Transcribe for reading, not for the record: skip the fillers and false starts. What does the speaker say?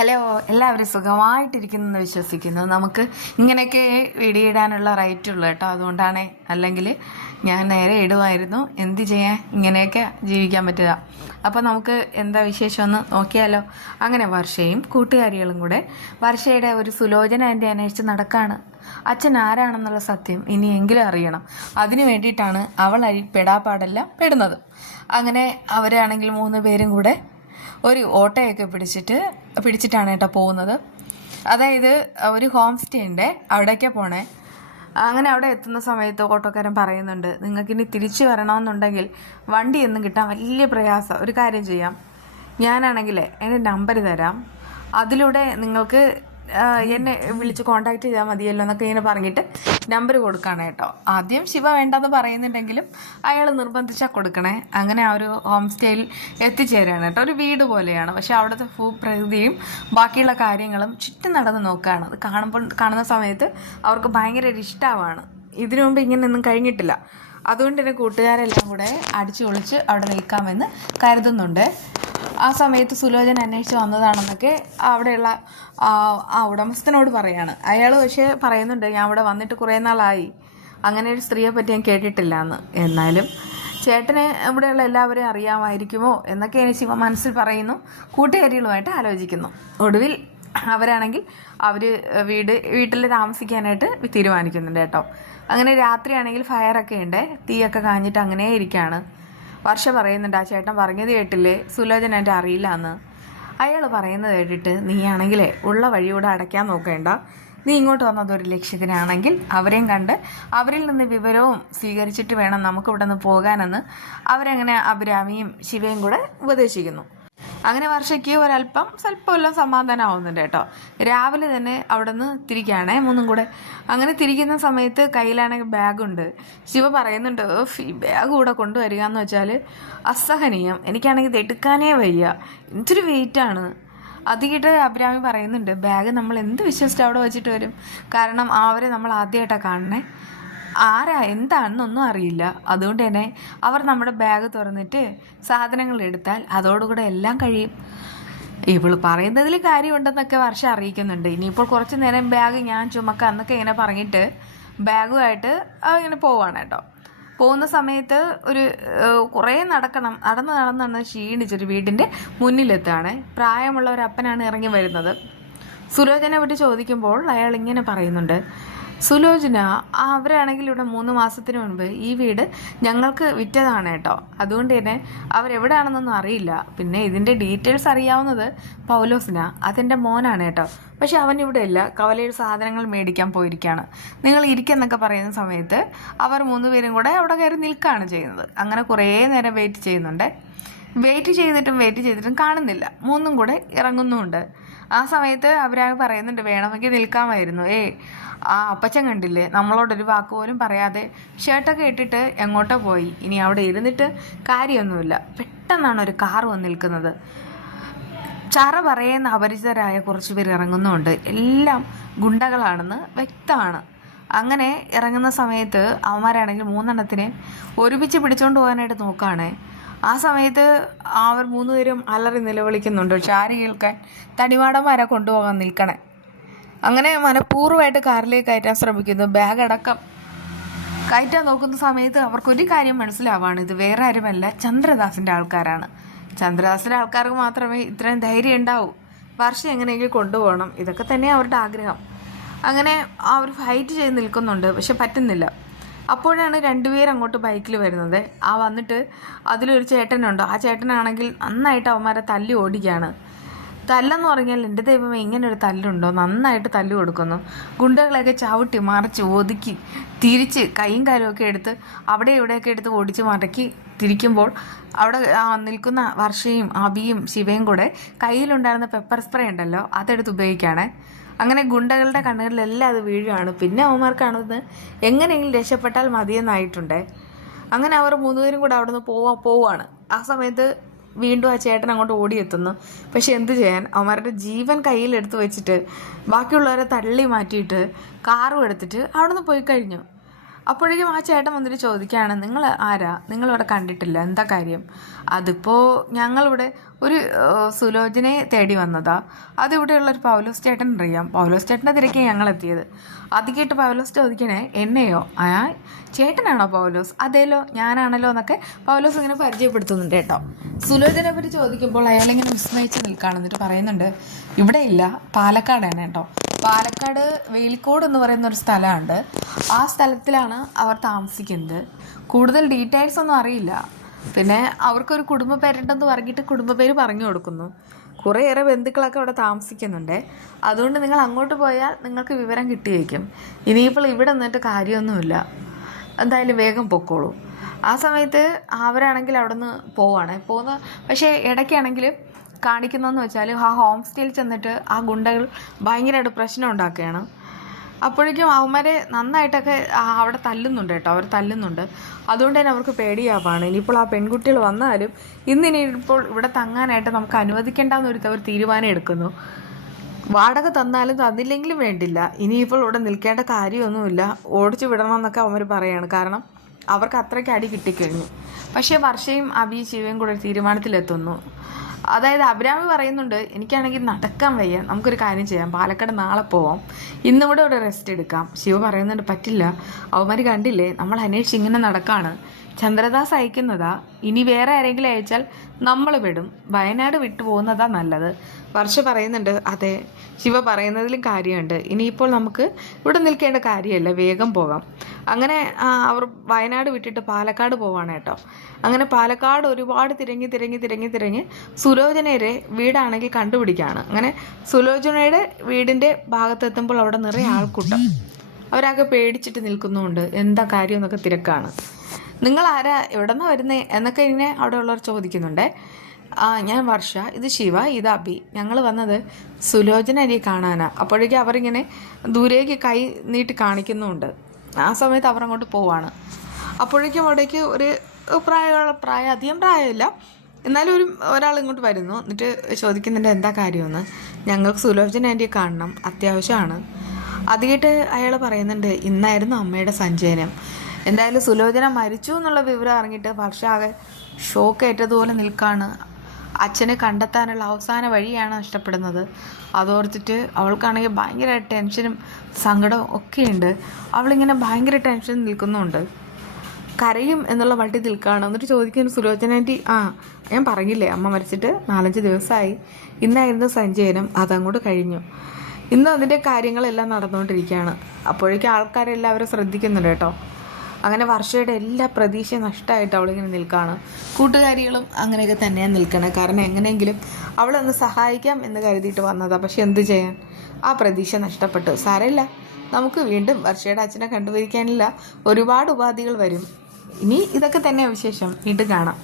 Hello, എല്ലാവരും സുഖമായിട്ടിരിക്കുന്നെന്ന് വിശ്വസിക്കുന്നു. നമുക്ക് ഇങ്ങനെയൊക്കെ വീഡിയോ ഇടാനുള്ള റൈറ്റ് ഉള്ളൂ കേട്ടോ. അതുകൊണ്ടാണ്, അല്ലെങ്കിൽ ഞാൻ നേരെ ഇടുമായിരുന്നു. എന്ത് ചെയ്യാൻ, ഇങ്ങനെയൊക്കെ ജീവിക്കാൻ പറ്റുക. അപ്പോൾ നമുക്ക് എന്താ വിശേഷമെന്ന് നോക്കിയാലോ. അങ്ങനെ വർഷയും കൂട്ടുകാരികളും കൂടെ വർഷയുടെ ഒരു സുലോചന ആൻറ്റി അന്വേഷിച്ച് നടക്കുകയാണ്. അച്ഛൻ ആരാണെന്നുള്ള സത്യം ഇനിയെങ്കിലും അറിയണം. അതിനു വേണ്ടിയിട്ടാണ് അവൾ പെടാപ്പാടെല്ലാം പെടുന്നത്. അങ്ങനെ അവരാണെങ്കിൽ 3 പേരും കൂടെ ഒരു ഓട്ടോയൊക്കെ പിടിച്ചിട്ടാണ് കേട്ടോ പോകുന്നത്. അതായത് ഒരു ഹോം സ്റ്റേ ഉണ്ട്, അവിടേക്കാണ് പോണേ. അങ്ങനെ അവിടെ എത്തുന്ന സമയത്ത് ഓട്ടോക്കാരൻ പറയുന്നുണ്ട്, നിങ്ങൾക്കിനി തിരിച്ചു വരണമെന്നുണ്ടെങ്കിൽ വണ്ടിയൊന്നും കിട്ടാൻ വലിയ പ്രയാസം. ഒരു കാര്യം ചെയ്യാം, ഞാനാണെങ്കിലേ എൻ്റെ നമ്പർ തരാം, അതിലൂടെ നിങ്ങൾക്ക് എന്നെ വിളിച്ച് കോൺടാക്റ്റ് ചെയ്താൽ മതിയല്ലോ എന്നൊക്കെ ഇങ്ങനെ പറഞ്ഞിട്ട് നമ്പർ കൊടുക്കുകയാണ് കേട്ടോ. ആദ്യം ശിവ വേണ്ടെന്ന് പറയുന്നുണ്ടെങ്കിലും അയാൾ നിർബന്ധിച്ചാൽ കൊടുക്കണേ. അങ്ങനെ ആ ഒരു ഹോം സ്റ്റേയിൽ എത്തിച്ചേരുകയാണ് കേട്ടോ. ഒരു വീട് പോലെയാണ്, പക്ഷെ അവിടുത്തെ ഭൂപ്രകൃതിയും ബാക്കിയുള്ള കാര്യങ്ങളും ചുറ്റും നടന്ന് നോക്കുകയാണ്. അത് കാണുന്ന സമയത്ത് അവർക്ക് ഭയങ്കര ഇഷ്ടമാണ്. ഇതിനു മുമ്പ് ഇങ്ങനെയൊന്നും കഴിഞ്ഞിട്ടില്ല. അതുകൊണ്ട് തന്നെ കൂട്ടുകാരെല്ലാം കൂടെ അടിച്ചു പൊളിച്ച് അവിടെ നിൽക്കാമെന്ന് കരുതുന്നുണ്ട്. ആ സമയത്ത് സുലോചന അന്വേഷിച്ച് വന്നതാണെന്നൊക്കെ അവിടെയുള്ള ഉടമസ്ഥനോട് പറയാണ്. അയാൾ പക്ഷേ പറയുന്നുണ്ട്, ഞാൻ അവിടെ വന്നിട്ട് കുറേ നാളായി, അങ്ങനെ ഒരു സ്ത്രീയെ പറ്റി ഞാൻ കേട്ടിട്ടില്ല എന്ന്. എന്നാലും ചേട്ടനെ ഇവിടെയുള്ള എല്ലാവരെയും അറിയാമായിരിക്കുമോ എന്നൊക്കെ ശിവ മനസ്സിൽ പറയുന്നു. കൂട്ടുകാരികളുമായിട്ട് ആലോചിക്കുന്നു. ഒടുവിൽ അവരാണെങ്കിൽ വീട്ടിൽ താമസിക്കാനായിട്ട് തീരുമാനിക്കുന്നുണ്ട് കേട്ടോ. അങ്ങനെ രാത്രിയാണെങ്കിൽ ഫയറൊക്കെ ഉണ്ട്, തീയൊക്കെ കാഞ്ഞിട്ട് അങ്ങനെ ഇരിക്കുകയാണ്. വർഷ പറയുന്നുണ്ട്, ആ ചേട്ടൻ പറഞ്ഞത് കേട്ടില്ലേ, സുലോചന എൻ്റെ അറിയില്ല എന്ന്. അയാൾ പറയുന്നത് കേട്ടിട്ട്, നീ ആണെങ്കിലേ ഉള്ള വഴിയൂടെ അടയ്ക്കാൻ നോക്കേണ്ട, നീ ഇങ്ങോട്ട് വന്നതൊരു ലക്ഷ്യത്തിനാണെങ്കിൽ അവരെയും കണ്ട് അവരിൽ നിന്ന് വിവരവും സ്വീകരിച്ചിട്ട് വേണം നമുക്കിവിടെ നിന്ന് പോകാനെന്ന് അവരങ്ങനെ അഭിരാമിയും ശിവയും കൂടെ ഉപദേശിക്കുന്നു. അങ്ങനെ വർഷയ്ക്ക് സ്വല്പമെല്ലാം സമാധാനമാവുന്നുണ്ട് കേട്ടോ. രാവിലെ തന്നെ അവിടെ നിന്ന് തിരിക്കുകയാണേ 3 കൂടെ. അങ്ങനെ തിരിക്കുന്ന സമയത്ത് കയ്യിലാണെങ്കിൽ ബാഗുണ്ട്. ശിവ പറയുന്നുണ്ട്, ഈ ബാഗ് കൂടെ കൊണ്ടുവരിക എന്ന് വെച്ചാൽ അസഹനീയം, എനിക്കാണെങ്കിൽ ഇത് എടുക്കാനേ വയ്യ, എന്തൊരു വെയിറ്റാണ്. അതികിട്ട് അഭിരാമി പറയുന്നുണ്ട്, ബാഗ് നമ്മൾ എന്ത് വിശ്വസിച്ച് അവിടെ വെച്ചിട്ട് വരും, കാരണം അവരെ നമ്മൾ ആദ്യമായിട്ടാണ് കാണണേ, എന്താണെന്നൊന്നും അറിയില്ല. അതുകൊണ്ട് തന്നെ അവർ നമ്മുടെ ബാഗ് തുറന്നിട്ട് സാധനങ്ങൾ എടുത്താൽ അതോടുകൂടെ എല്ലാം കഴിയും. ഇവൾ പറയുന്നതിൽ കാര്യമുണ്ടെന്നൊക്കെ വർഷം അറിയിക്കുന്നുണ്ട്. ഇനിയിപ്പോൾ കുറച്ച് നേരം ബാഗ് ഞാൻ ചുമക്കാം എന്നൊക്കെ ഇങ്ങനെ പറഞ്ഞിട്ട് ബാഗുമായിട്ട് ഇങ്ങനെ പോവാണ് കേട്ടോ. പോകുന്ന സമയത്ത് ഒരു കുറേ നടന്ന് ക്ഷീണിച്ചൊരു വീടിൻ്റെ മുന്നിലെത്താണ്. പ്രായമുള്ള ഒരു അപ്പനാണ് ഇറങ്ങി വരുന്നത്. സുലോചന വിട്ട് ചോദിക്കുമ്പോൾ അയാൾ ഇങ്ങനെ പറയുന്നുണ്ട്, സുലോചന അവരാണെങ്കിൽ ഇവിടെ 3 മാസത്തിന് മുൻപ് ഈ വീട് ഞങ്ങൾക്ക് വിറ്റതാണ് കേട്ടോ. അതുകൊണ്ട് തന്നെ അവരെവിടെയാണെന്നൊന്നും അറിയില്ല. പിന്നെ ഇതിൻ്റെ ഡീറ്റെയിൽസ് അറിയാവുന്നത് പൗലോസിനാ, അതെൻ്റെ മോനാണ് കേട്ടോ. പക്ഷെ അവനിവിടെ ഇല്ല, കവലയിൽ സാധനങ്ങൾ മേടിക്കാൻ പോയിരിക്കുകയാണ്. നിങ്ങൾ ഇരിക്കെന്നൊക്കെ പറയുന്ന സമയത്ത് അവർ 3 പേരും കൂടെ അവിടെ കയറി നിൽക്കുകയാണ് ചെയ്യുന്നത്. അങ്ങനെ കുറേ നേരം വെയിറ്റ് ചെയ്യുന്നുണ്ട്. വെയിറ്റ് ചെയ്തിട്ടും കാണുന്നില്ല. 3 കൂടെ ഇറങ്ങുന്നുമുണ്ട്. ആ സമയത്ത് അവരാകെ പറയുന്നുണ്ട്, വേണമെങ്കിൽ നിൽക്കാമായിരുന്നു, ആ അപ്പച്ചൻ കണ്ടില്ലേ, നമ്മളോടൊരു വാക്ക് പോലും പറയാതെ ഷർട്ടൊക്കെ ഇട്ടിട്ട് എങ്ങോട്ടോ പോയി, ഇനി അവിടെ ഇരുന്നിട്ട് കാര്യമൊന്നുമില്ല. പെട്ടെന്നാണ് ഒരു കാർ വന്ന് നിൽക്കുന്നത്. ചറ പറയുന്ന അപരിചിതരായ കുറച്ച് പേർ ഇറങ്ങുന്നുമുണ്ട്. എല്ലാം ഗുണ്ടകളാണെന്ന് വ്യക്തമാണ്. അങ്ങനെ ഇറങ്ങുന്ന സമയത്ത് അവന്മാരാണെങ്കിൽ 3 എണ്ണത്തിനെ ഒരുമിച്ച് പിടിച്ചുകൊണ്ട് പോകാനായിട്ട് നോക്കുകയാണ്. ആ സമയത്ത് അവർ 3 പേരും അലറി നിലവിളിക്കുന്നുണ്ട്, ചാരി കേൾക്കാൻ തടിമാടന്മാരെ കൊണ്ടുപോകാൻ നിൽക്കണേ. അങ്ങനെ മനഃപൂർവ്വമായിട്ട് കാറിലേക്ക് കയറ്റാൻ ശ്രമിക്കുന്നു. ബാഗ് അടക്കം കയറ്റാൻ നോക്കുന്ന സമയത്ത് അവർക്കൊരു കാര്യം മനസ്സിലാവാണ്, ഇത് വേറെ ആരുമല്ല, ചന്ദ്രദാസിൻ്റെ ആൾക്കാരാണ്. ചന്ദ്രദാസിൻ്റെ ആൾക്കാർക്ക് മാത്രമേ ഇത്രയും ധൈര്യം ഉണ്ടാവൂ. വർഷം എങ്ങനെയെങ്കിലും കൊണ്ടുപോകണം, ഇതൊക്കെ തന്നെയാണ് അവരുടെ ആഗ്രഹം. അങ്ങനെ അവർ ഫൈറ്റ് ചെയ്ത് നിൽക്കുന്നുണ്ട്, പക്ഷെ പറ്റുന്നില്ല. അപ്പോഴാണ് 2 പേര് അങ്ങോട്ട് ബൈക്കിൽ വരുന്നത്. വന്നിട്ട് അതിലൊരു ചേട്ടനുണ്ട്. ആ ചേട്ടനാണെങ്കിൽ നന്നായിട്ട് അവന്മാരെ തല്ലി ഓടിക്കുകയാണ്. തല്ലെന്ന് പറഞ്ഞാൽ, എൻ്റെ ദൈവമേ, ഇങ്ങനെ ഒരു തല്ലുണ്ടോ, നന്നായിട്ട് തല്ലു കൊടുക്കുന്നു. ഗുണ്ടകളെയൊക്കെ ചവിട്ടി മറിച്ച് ഒതുക്കി തിരിച്ച് കൈയും കാലുമൊക്കെ എടുത്ത് അവിടെ ഇവിടെയൊക്കെ എടുത്ത് ഓടിച്ച് മടക്കി തിരിക്കുമ്പോൾ അവിടെ നിൽക്കുന്ന വർഷയും അബിയും ശിവയും കൂടെ കയ്യിലുണ്ടായിരുന്ന പെപ്പർ സ്പ്രേ ഉണ്ടല്ലോ, അതെടുത്ത് ഉപയോഗിക്കുകയാണ്. അങ്ങനെ ഗുണ്ടകളുടെ കണ്ണുകളിലെല്ലാം അത് വീഴുകയാണ്. പിന്നെ അവന്മാർക്കാണത് എങ്ങനെയെങ്കിലും രക്ഷപ്പെട്ടാൽ മതിയെന്നായിട്ടുണ്ട്. അങ്ങനെ അവർ 3 പേരും കൂടെ അവിടെ നിന്ന് പോവാണ്. ആ സമയത്ത് വീണ്ടും ആ ചേട്ടൻ അങ്ങോട്ട് ഓടിയെത്തുന്നു. പക്ഷെ എന്ത് ചെയ്യാൻ, അവന്മാരുടെ ജീവൻ കയ്യിലെടുത്ത് വെച്ചിട്ട് ബാക്കിയുള്ളവരെ തള്ളി മാറ്റിയിട്ട് കാറും എടുത്തിട്ട് അവിടെ നിന്ന് പോയി കഴിഞ്ഞു. അപ്പോഴേക്കും ആ ചേട്ടൻ വന്നിട്ട് ചോദിക്കുകയാണ്, നിങ്ങൾ ആരാ, നിങ്ങളിവിടെ കണ്ടിട്ടില്ല, എന്താ കാര്യം? അതിപ്പോൾ ഞങ്ങളിവിടെ ഒരു സുലോചനയെ തേടി വന്നതാ. അതിവിടെയുള്ളൊരു പൗലോസ് ചേട്ടൻ അറിയാം, പൗലോസ് ചേട്ടൻ്റെ തിരക്കേ ഞങ്ങളെത്തിയത്. അത് കേട്ട് പൗലോസ് ചോദിക്കണേ, എന്നെയോ? ചേട്ടനാണോ പൗലോസ്? അതേലോ, ഞാനാണല്ലോ എന്നൊക്കെ പൗലോസ് ഇങ്ങനെ പരിചയപ്പെടുത്തുന്നുണ്ട് കേട്ടോ. സുലോചനയെ പറ്റി ചോദിക്കുമ്പോൾ അയാളിങ്ങനെ വിസ്മയിച്ച് നിൽക്കുകയാണ്. എന്നിട്ട് പറയുന്നുണ്ട്, ഇവിടെ ഇല്ല, പാലക്കാടാണ് കേട്ടോ. പാലക്കാട് വേലിക്കോട് എന്ന് പറയുന്ന ഒരു സ്ഥലമുണ്ട്, ആ സ്ഥലത്തിലാണ് അവർ താമസിക്കുന്നത്. കൂടുതൽ ഡീറ്റെയിൽസ് ഒന്നും അറിയില്ല. പിന്നെ അവർക്കൊരു കുടുംബ പേരുണ്ടെന്ന് പറഞ്ഞിട്ട് കുടുംബ പേര് പറഞ്ഞു കൊടുക്കുന്നു. കുറേയേറെ ബന്ധുക്കളൊക്കെ അവിടെ താമസിക്കുന്നുണ്ട്. അതുകൊണ്ട് നിങ്ങൾ അങ്ങോട്ട് പോയാൽ നിങ്ങൾക്ക് വിവരം കിട്ടിയേക്കും. ഇനിയിപ്പോൾ ഇവിടെ നിന്നിട്ട് കാര്യമൊന്നുമില്ല, എന്തായാലും വേഗം പൊക്കോളൂ. ആ സമയത്ത് അവരാണെങ്കിൽ അവിടെ നിന്ന് പോകുന്ന പക്ഷേ ഇടയ്ക്കാണെങ്കിൽ കാണിക്കുന്നതെന്ന് വെച്ചാൽ ആ ഹോം സ്റ്റേയിൽ ചെന്നിട്ട് ആ ഗുണ്ടകൾ ഭയങ്കരമായിട്ട് പ്രശ്നം ഉണ്ടാക്കുകയാണ്. അപ്പോഴേക്കും അവന്മാരെ നന്നായിട്ടൊക്കെ അവിടെ തല്ലുന്നുണ്ട് കേട്ടോ, അവർ തല്ലുന്നുണ്ട്. അതുകൊണ്ട് തന്നെ അവർക്ക് പേടിയാവാണ്. ഇനിയിപ്പോൾ ആ പെൺകുട്ടികൾ വന്നാലും ഇന്നിനിപ്പോൾ ഇവിടെ തങ്ങാനായിട്ട് നമുക്ക് അനുവദിക്കേണ്ടെന്നൊരു അവർ തീരുമാനം എടുക്കുന്നു. വാടക തന്നാലും തന്നില്ലെങ്കിലും വേണ്ടില്ല, ഇനിയിപ്പോൾ ഇവിടെ നിൽക്കേണ്ട കാര്യമൊന്നുമില്ല, ഓടിച്ചു വിടണമെന്നൊക്കെ അവന്മാർ പറയാണ്. കാരണം അവർക്ക് അത്രയ്ക്ക് അടി കിട്ടിക്കഴിഞ്ഞു. പക്ഷേ വർഷയും അബി ശിവയും കൂടെ ഒരു തീരുമാനത്തിലെത്തുന്നു. അതായത് അബ്രാമി പറയുന്നുണ്ട്, എനിക്കാണെങ്കിൽ നടക്കാൻ വയ്യ, നമുക്കൊരു കാര്യം ചെയ്യാം, പാലക്കാട് നാളെ പോവാം, ഇന്നിവിടെ ഇവിടെ റെസ്റ്റ് എടുക്കാം. ശിവ പറയുന്നുണ്ട്, പറ്റില്ല, അവന്മാർ കണ്ടില്ലേ നമ്മൾ അന്വേഷിച്ച് ഇങ്ങനെ നടക്കാണ്, ചന്ദ്രദാസ് അയക്കുന്നതാ, ഇനി വേറെ ആരെങ്കിലും അയച്ചാൽ നമ്മൾ വിടും, വയനാട് വിട്ടു പോകുന്നതാ നല്ലത്. വർഷ പറയുന്നുണ്ട്, അതെ, ശിവ പറയുന്നതിലും കാര്യമുണ്ട്, ഇനിയിപ്പോൾ നമുക്ക് ഇവിടെ നിൽക്കേണ്ട കാര്യമല്ല, വേഗം പോകാം. അങ്ങനെ അവർ വയനാട് വിട്ടിട്ട് പാലക്കാട് പോവാണ് കേട്ടോ. അങ്ങനെ പാലക്കാട് ഒരുപാട് തിരഞ്ഞ് സുലോചനയുടെ വീടാണെങ്കിൽ കണ്ടുപിടിക്കുകയാണ്. അങ്ങനെ സുലോചനയുടെ വീടിൻ്റെ ഭാഗത്തെത്തുമ്പോൾ അവിടെ നിറയെ ആൾക്കൂട്ടം, അവരാകെ പേടിച്ചിട്ട് നിൽക്കുന്നുമുണ്ട്. എന്താ കാര്യം എന്നൊക്കെ തിരക്കാണ്. നിങ്ങൾ ആരാ, എവിടെ നിന്നാണ് വരുന്നത് എന്നൊക്കെ ഇങ്ങനെ അവിടെ ഉള്ളവർ ചോദിക്കുന്നുണ്ട്. ഞാൻ വർഷ, ഇത് ശിവ, ഇത് അബി, ഞങ്ങൾ വന്നത് സുലോചന അരി കാണാനാണ്. അപ്പോഴേക്കും അവരിങ്ങനെ ദൂരേക്ക് കൈ നീട്ടി കാണിക്കുന്നുമുണ്ട്. ആ സമയത്ത് അവർ അങ്ങോട്ട് പോവാണ്. അപ്പോഴേക്കും അവിടേക്ക് ഒരു അധികം പ്രായമില്ല, എന്നാലും ഒരാൾ ഇങ്ങോട്ട് വരുന്നു. എന്നിട്ട് ചോദിക്കുന്നുണ്ട്, എന്താ കാര്യമെന്ന്. ഞങ്ങൾക്ക് സുലോചന ആൻറ്റിയെ കാണണം, അത്യാവശ്യമാണ്. അത് കേട്ട് അയാൾ പറയുന്നുണ്ട്, ഇന്നായിരുന്നു അമ്മയുടെ സഞ്ചയനം. എന്തായാലും സുലോചന മരിച്ചു എന്നുള്ള വിവരം അറിഞ്ഞിട്ട് വർഷ ആകെ ഷോക്കേറ്റതുപോലെ നിൽക്കാണ്. അച്ഛനെ കണ്ടെത്താനുള്ള അവസാന വഴിയാണ് നഷ്ടപ്പെടുന്നത്. അതോർത്തിട്ട് അവൾക്കാണെങ്കിൽ ഭയങ്കര ടെൻഷനും സങ്കടവും ഒക്കെയുണ്ട്. അവളിങ്ങനെ ഭയങ്കര ടെൻഷൻ നിൽക്കുന്നുണ്ട്, കരയും എന്നുള്ള വട്ടി നിൽക്കുകയാണ്. എന്നിട്ട് ചോദിക്കുന്നു സുലോചന ആൻറ്റി, ഞാൻ പറഞ്ഞില്ലേ അമ്മ മരിച്ചിട്ട് 4-5 ദിവസമായി, ഇന്നായിരുന്നു സഞ്ചയനം, അതങ്ങോട്ട് കഴിഞ്ഞു, ഇന്ന് അതിൻ്റെ കാര്യങ്ങളെല്ലാം നടന്നുകൊണ്ടിരിക്കുകയാണ്. അപ്പോഴേക്കും ആൾക്കാരെല്ലാവരും ശ്രദ്ധിക്കുന്നുണ്ട് കേട്ടോ. അങ്ങനെ വർഷയുടെ എല്ലാ പ്രതീക്ഷയും നഷ്ടമായിട്ട് അവളിങ്ങനെ നിൽക്കുകയാണ്. കൂട്ടുകാരികളും അങ്ങനെയൊക്കെ തന്നെയാണ് നിൽക്കണത്. കാരണം എങ്ങനെയെങ്കിലും അവളൊന്ന് സഹായിക്കാം എന്ന് കരുതിയിട്ട് വന്നതാണ്. പക്ഷെ എന്ത് ചെയ്യാൻ, ആ പ്രതീക്ഷ നഷ്ടപ്പെട്ടു. സാരമില്ല, നമുക്ക് വീണ്ടും വർഷയുടെ അച്ഛനെ കണ്ടുപിടിക്കാനില്ല ഒരുപാട് ഉപാധികൾ വരും. ഇനി ഇതൊക്കെ തന്നെയാണ് വിശേഷം. വീണ്ടും കാണാം.